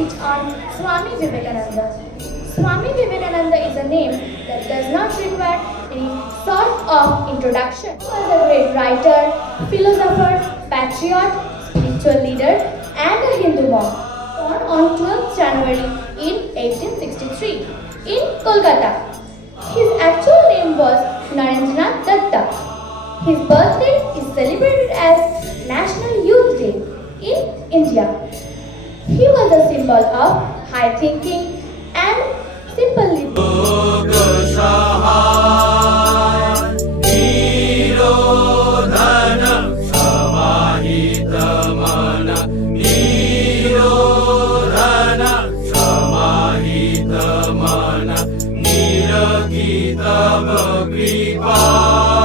speech on Swami Vivekananda. Swami Vivekananda is a name that does not require any sort of introduction. He was a great writer, philosopher, patriot, spiritual leader, and a Hindu monk. Born on 12th January in 1863 in Kolkata. His actual name was Narendranath Datta. His birthday is celebrated as National Youth Day in India. He was a symbol of high thinking and simple living. निरखितम कृपा